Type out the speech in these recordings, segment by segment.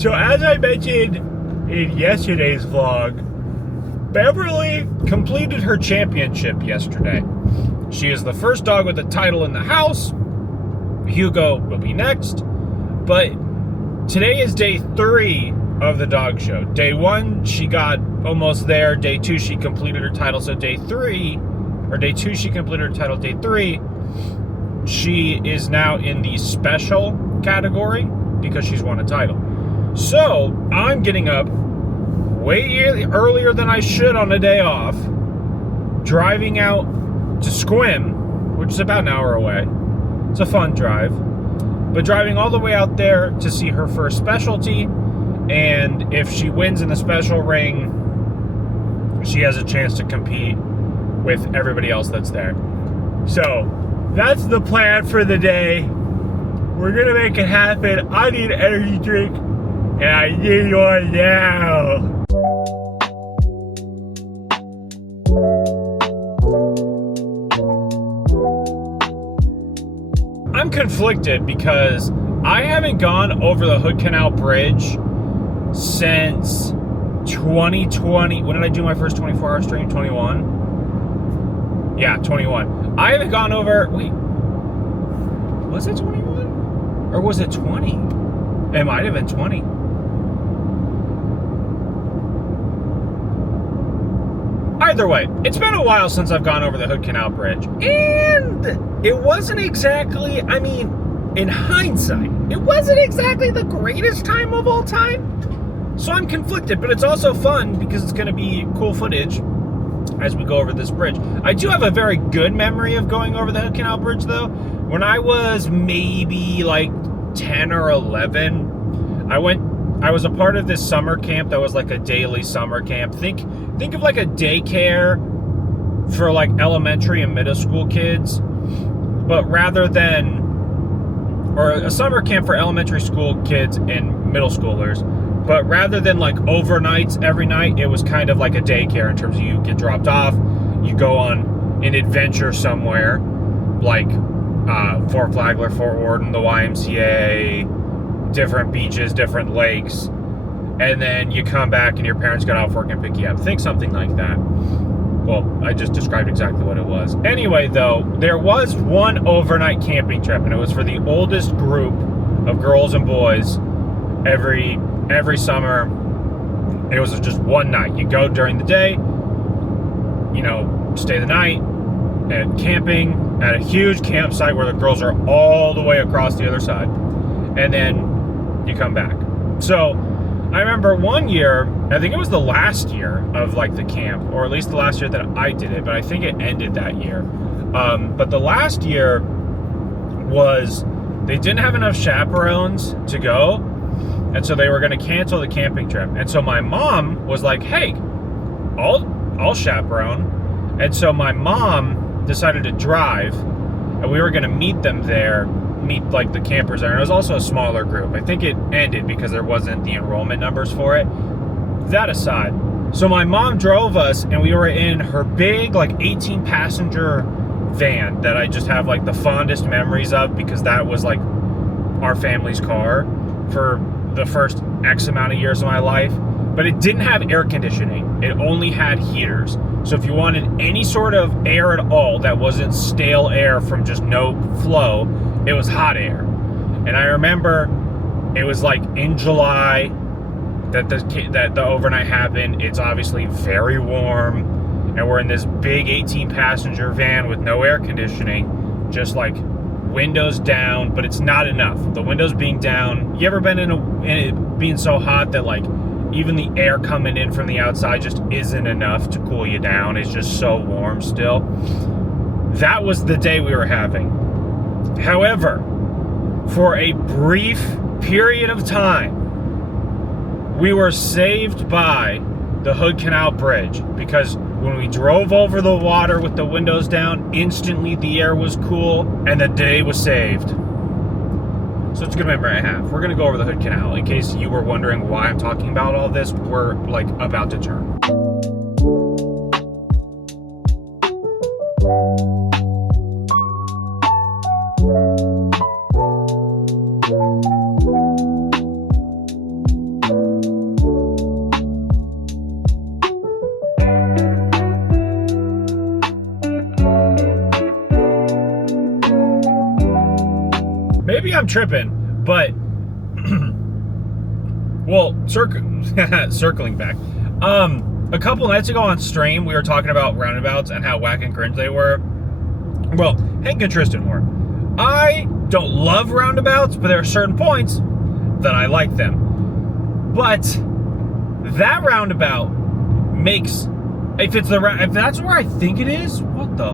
So as I mentioned in yesterday's vlog, Beverly completed her championship yesterday. She is the first dog with a title in the house. Hugo will be next. But today is day 3 of the dog show. Day 1, she got almost there. Day 2, she completed her title. So day 2, she completed her title. Day 3, she is now in the special category because she's won a title. So I'm getting up way earlier than I should on a day off, driving out to Squim, which is about an hour away. It's a fun drive, but driving all the way out there to see her first specialty, and if she wins in the special ring, she has a chance to compete with everybody else that's there. So that's the plan for the day. We're gonna make it happen. I need an energy drink, and I need one now. I'm conflicted because I haven't gone over the Hood Canal Bridge since 2020. When did I do my first 24-hour stream? 21? Yeah, 21. I haven't gone over, wait, was it 21? Or was it 20? It might have been 20. Either way, it's been a while since I've gone over the Hood Canal Bridge. And it wasn't exactly, I mean, in hindsight, it wasn't exactly the greatest time of all time. So I'm conflicted, but it's also fun because it's going to be cool footage as we go over this bridge. I do have a very good memory of going over the Hood Canal Bridge, though. When I was maybe like 10 or 11, I was a part of this summer camp that was like a daily summer camp. Think of like a daycare for like elementary and middle school kids, but rather than, or a summer camp for elementary school kids and middle schoolers, but rather than like overnights every night, it was kind of like a daycare in terms of you get dropped off, you go on an adventure somewhere, like Fort Flagler, Fort Worden, the YMCA, different beaches, different lakes, and then you come back and your parents got off work and pick you up. Think something like that. Well, I just described exactly what it was. Anyway, though, there was one overnight camping trip, and it was for the oldest group of girls and boys every summer. It was just one night. You go during the day, you know, stay the night at camping at a huge campsite where the girls are all the way across the other side, and then you come back. So I remember one year, I think it was the last year of like the camp, or at least the last year that I did it, but I think it ended that year. But the last year was, they didn't have enough chaperones to go, and so they were going to cancel the camping trip. And so my mom was like, hey, I'll chaperone. And so my mom decided to drive, and we were going to meet them there, meet like the campers there. And it was also a smaller group. I think it ended because there wasn't the enrollment numbers for it. That aside, so my mom drove us, and we were in her big like 18 passenger van that I just have like the fondest memories of, because that was like our family's car for the first X amount of years of my life. But it didn't have air conditioning. It only had heaters. So if you wanted any sort of air at all that wasn't stale air from just no flow, it was hot air. And I remember it was like in July that the overnight happened. It's obviously very warm, and we're in this big 18 passenger van with no air conditioning, just like windows down, but it's not enough. The windows being down, you ever been in it being so hot that like even the air coming in from the outside just isn't enough to cool you down? It's just so warm still. That was the day we were having. However, for a brief period of time, we were saved by the Hood Canal Bridge, because when we drove over the water with the windows down, instantly the air was cool and the day was saved. So it's a good memory I have. We're gonna go over the Hood Canal. In case you were wondering why I'm talking about all this, we're like about to turn. tripping, but well, circling back. A couple nights ago on stream, we were talking about roundabouts and how whack and cringe they were. Well, Hank and Tristan were. I don't love roundabouts, but there are certain points that I like them. But that roundabout makes, if that's where I think it is, what the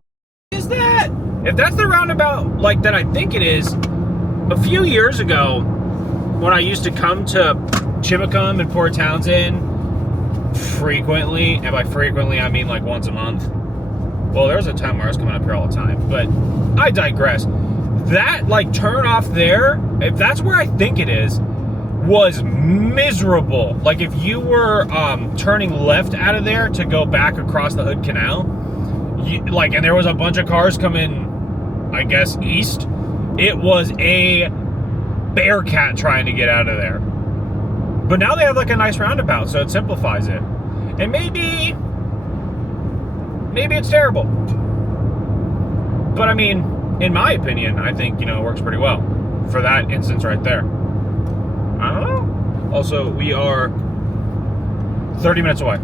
is that? If that's the roundabout like that I think it is, a few years ago, when I used to come to Chimacum and Port Townsend frequently, and by frequently I mean like once a month. Well, there was a time where I was coming up here all the time, but I digress. That like turn off there, if that's where I think it is, was miserable. Like if you were turning left out of there to go back across the Hood Canal, and there was a bunch of cars coming, I guess, east, it was a bearcat trying to get out of there. But now they have like a nice roundabout, so it simplifies it. And maybe it's terrible. But I mean, in my opinion, I think, it works pretty well for that instance right there. I don't know. Also, we are 30 minutes away.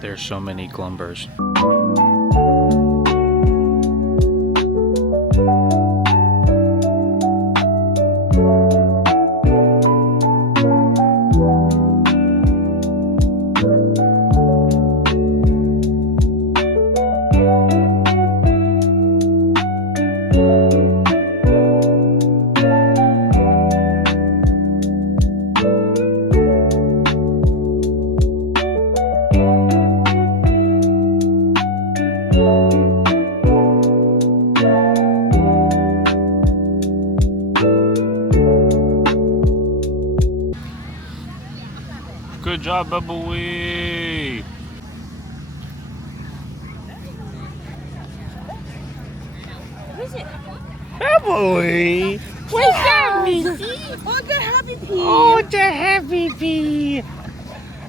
There's so many Glumbers. Good job, Beverly. What is it? Beverly! What's that, Missy? Oh, the happy pea. Oh, the happy pea.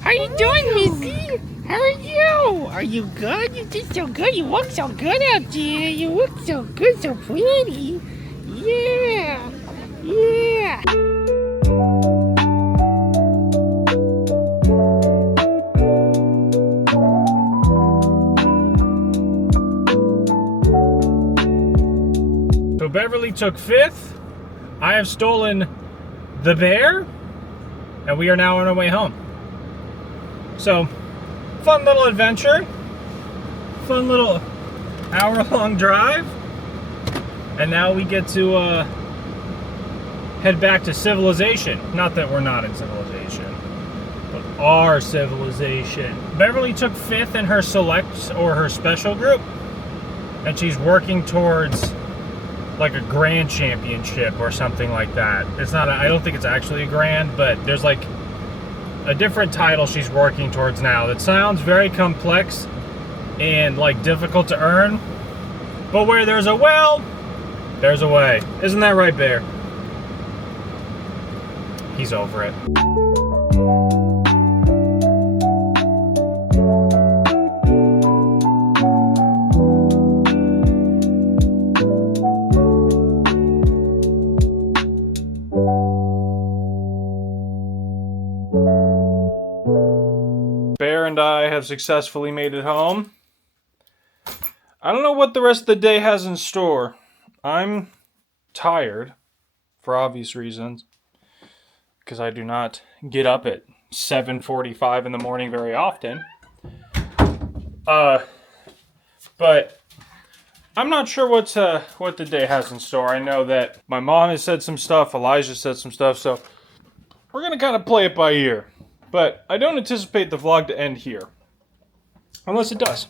How you doing, Missy? How are you? Are you good? You did so good. You look so good out there. You look so good, so pretty. Yeah. Yeah. So Beverly took 5th. I have stolen the bear, and we are now on our way home. So, fun little adventure. Fun little hour-long drive. And now we get to head back to civilization. Not that we're not in civilization, but our civilization. Beverly took 5th in her select or her special group, and she's working towards like a grand championship or something like that. It's not, I don't think it's actually a grand, but there's like a different title she's working towards now that sounds very complex and like difficult to earn. But where there's a will, there's a way. Isn't that right, Bear? He's over it. Bear and I have successfully made it home. I don't know what the rest of the day has in store. I'm tired, for obvious reasons, because I do not get up at 7:45 in the morning very often. But I'm not sure what the day has in store. I know that my mom has said some stuff, Elijah said some stuff, so we're going to kind of play it by ear. But I don't anticipate the vlog to end here. Unless it does.